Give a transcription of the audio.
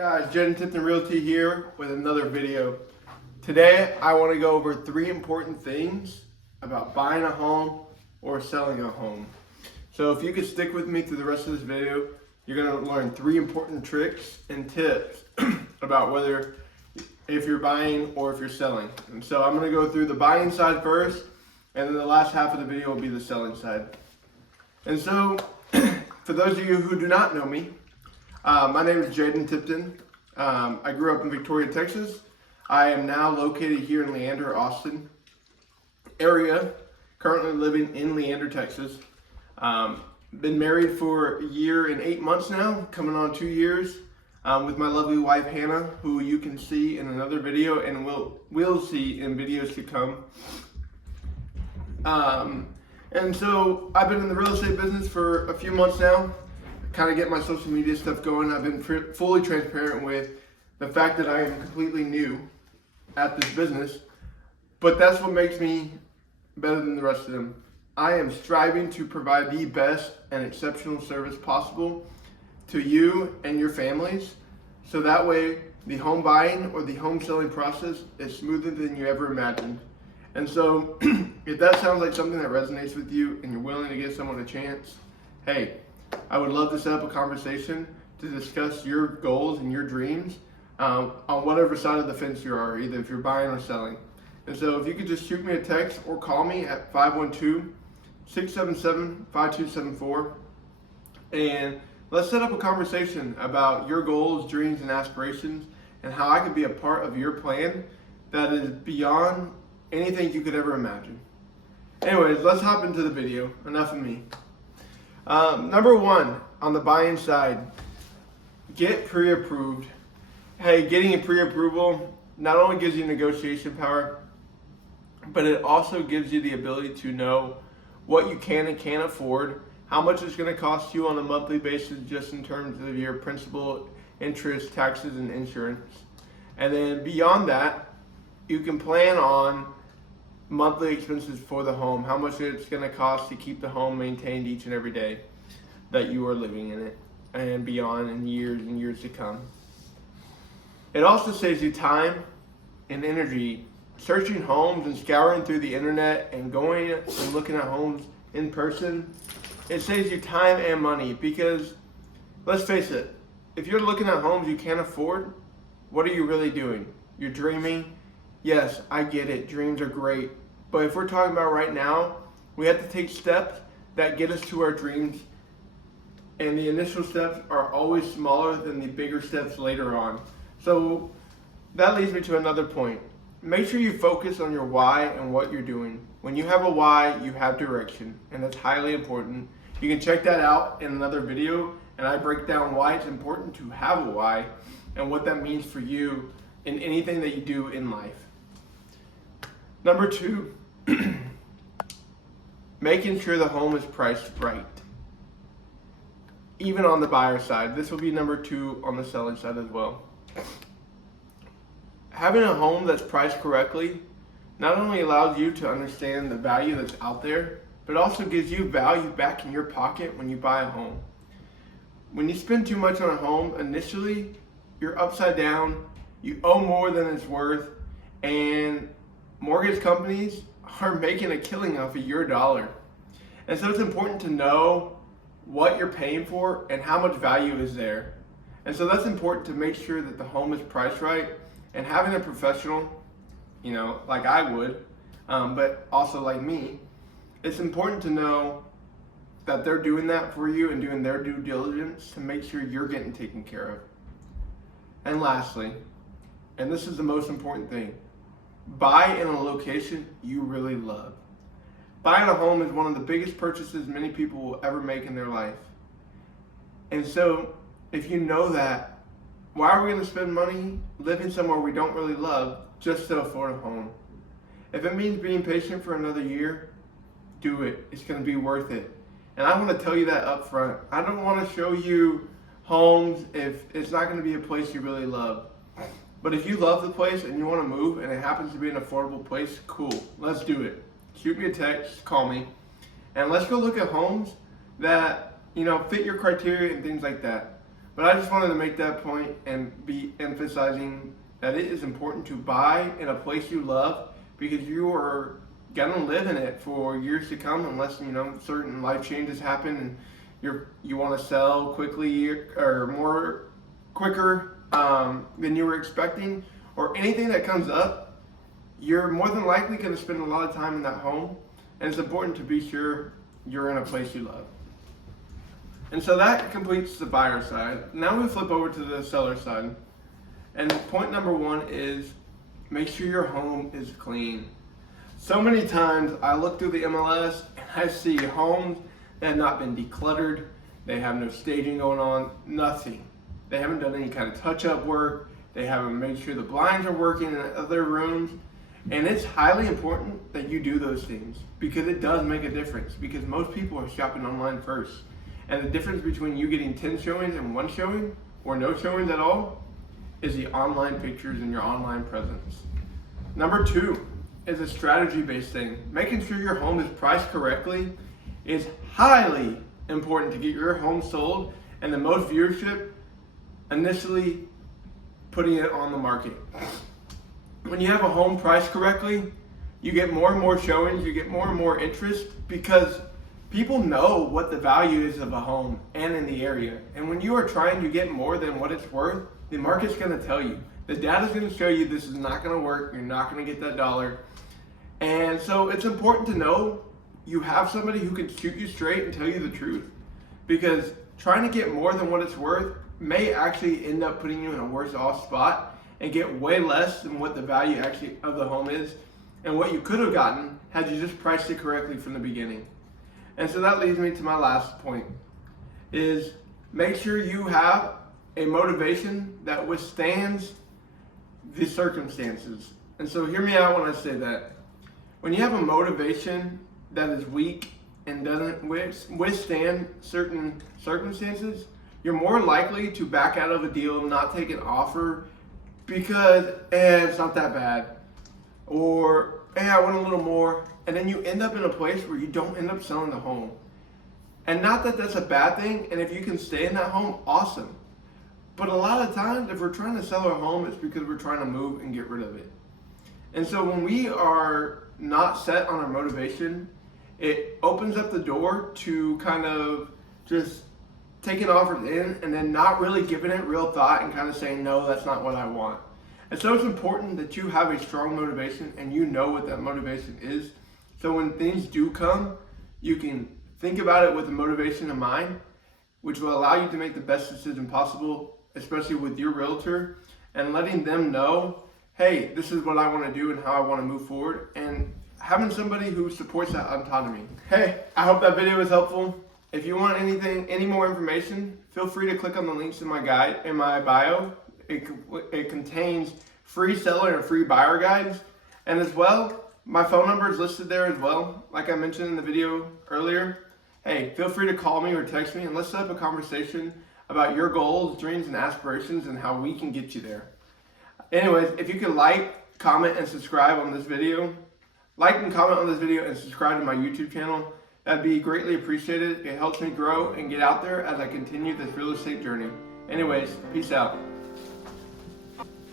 Guys, Jaden Tipton Realty here with another video. Today I want to go over 3 important things about buying a home or selling a home. So if you could stick with me through the rest of this video, you're going to learn 3 important tricks and tips about whether if you're buying or if you're selling. And so I'm going to go through the buying side first, and then the last half of the video will be the selling side. And so for those of you who do not know me, my name is Jaden Tipton. I grew up in Victoria, Texas. I am now located here in Leander, Austin area, currently living in Leander, Texas. Been married for a year and 8 months now, coming on 2 years, with my lovely wife Hannah, who you can see in another video and will see in videos to come. And so I've been in the real estate business for a few months now, kind of get my social media stuff going. I've been fully transparent with the fact that I am completely new at this business, but that's what makes me better than the rest of them. I am striving to provide the best and exceptional service possible to you and your families, so that way the home buying or the home selling process is smoother than you ever imagined. And so if that sounds like something that resonates with you and you're willing to give someone a chance, hey, I would love to set up a conversation to discuss your goals and your dreams on whatever side of the fence you are, either if you're buying or selling. And so if you could just shoot me a text or call me at 512-677-5274, and let's set up a conversation about your goals, dreams, and aspirations, and how I could be a part of your plan that is beyond anything you could ever imagine. Anyways, let's hop into the video. Enough of me. Number 1, on the buying side, get pre-approved. Hey, getting a pre-approval not only gives you negotiation power, but it also gives you the ability to know what you can and can't afford, how much it's going to cost you on a monthly basis just in terms of your principal, interest, taxes, and insurance. And then beyond that, you can plan on monthly expenses for the home, how much it's going to cost to keep the home maintained each and every day that you are living in it, and beyond in years and years to come. It also saves you time and energy searching homes and scouring through the internet and going and looking at homes in person. It saves you time and money, because let's face it, if you're looking at homes you can't afford, what are you really doing? You're dreaming. Yes, I get it, dreams are great, but if we're talking about right now, we have to take steps that get us to our dreams, and the initial steps are always smaller than the bigger steps later on. So that leads me to another point. Make sure you focus on your why and what you're doing. When you have a why, you have direction, and that's highly important. You can check that out in another video, and I break down why it's important to have a why and what that means for you in anything that you do in life. Number 2, making sure the home is priced right. Even on the buyer side, this will be number 2 on the selling side as well. Having a home that's priced correctly not only allows you to understand the value that's out there, but also gives you value back in your pocket when you buy a home. When you spend too much on a home, initially, you're upside down, you owe more than it's worth, and mortgage companies are making a killing off of your dollar. And so it's important to know what you're paying for and how much value is there. And so that's important to make sure that the home is priced right, and having a professional, like I would, but also like me, it's important to know that they're doing that for you and doing their due diligence to make sure you're getting taken care of. And lastly, and this is the most important thing, buy in a location you really love. Buying a home is one of the biggest purchases many people will ever make in their life. And so, if you know that, why are we going to spend money living somewhere we don't really love just to afford a home? If it means being patient for another year, do it. It's going to be worth it. And I want to tell you that up front. I don't want to show you homes if it's not going to be a place you really love. But if you love the place and you want to move and it happens to be an affordable place, cool, let's do it. Shoot me a text, call me, and let's go look at homes that fit your criteria and things like that. But I just wanted to make that point and be emphasizing that it is important to buy in a place you love, because you are gonna live in it for years to come, unless certain life changes happen and you want to sell quickly or more quicker than you were expecting, or anything that comes up. You're more than likely going to spend a lot of time in that home, and it's important to be sure you're in a place you love. And so that completes the buyer side. Now we flip over to the seller side. And point number one is make sure your home is clean. So many times I look through the MLS and I see homes that have not been decluttered. They have no staging going on, nothing. They haven't done any kind of touch-up work. They haven't made sure the blinds are working in other rooms. And it's highly important that you do those things, because it does make a difference, because most people are shopping online first. And the difference between you getting 10 showings and 1 showing, or no showings at all, is the online pictures and your online presence. Number 2 is a strategy-based thing. Making sure your home is priced correctly is highly important to get your home sold and the most viewership initially putting it on the market. When you have a home priced correctly, you get more and more showings, you get more and more interest, because people know what the value is of a home and in the area. And when you are trying to get more than what it's worth, the market's going to tell you. The data's going to show you this is not going to work, you're not going to get that dollar. And so it's important to know you have somebody who can shoot you straight and tell you the truth, because trying to get more than what it's worth may actually end up putting you in a worse off spot and get way less than what the value actually of the home is, and what you could have gotten had you just priced it correctly from the beginning. And so that leads me to my last point, is make sure you have a motivation that withstands the circumstances. And so hear me out when I say that. When you have a motivation that is weak and doesn't withstand certain circumstances, you're more likely to back out of a deal, not take an offer because it's not that bad, or I want a little more, and then you end up in a place where you don't end up selling the home. And not that that's a bad thing, and if you can stay in that home, awesome. But a lot of times, if we're trying to sell our home, it's because we're trying to move and get rid of it. And so when we are not set on our motivation, it opens up the door to kind of just taking offers in and then not really giving it real thought and kind of saying, no, that's not what I want. And so it's important that you have a strong motivation and you know what that motivation is. So when things do come, you can think about it with the motivation in mind, which will allow you to make the best decision possible, especially with your realtor, and letting them know, hey, this is what I want to do and how I want to move forward, and having somebody who supports that autonomy. Hey, I hope that video was helpful. If you want any more information, feel free to click on the links in my bio. It contains free seller and free buyer guides. And as well, my phone number is listed there as well. Like I mentioned in the video earlier, hey, feel free to call me or text me and let's set up a conversation about your goals, dreams, and aspirations and how we can get you there. Anyways, if you could like, comment, and subscribe on this video, like and comment on this video and subscribe to my YouTube channel, that'd be greatly appreciated. It helps me grow and get out there as I continue this real estate journey. Anyways, peace out.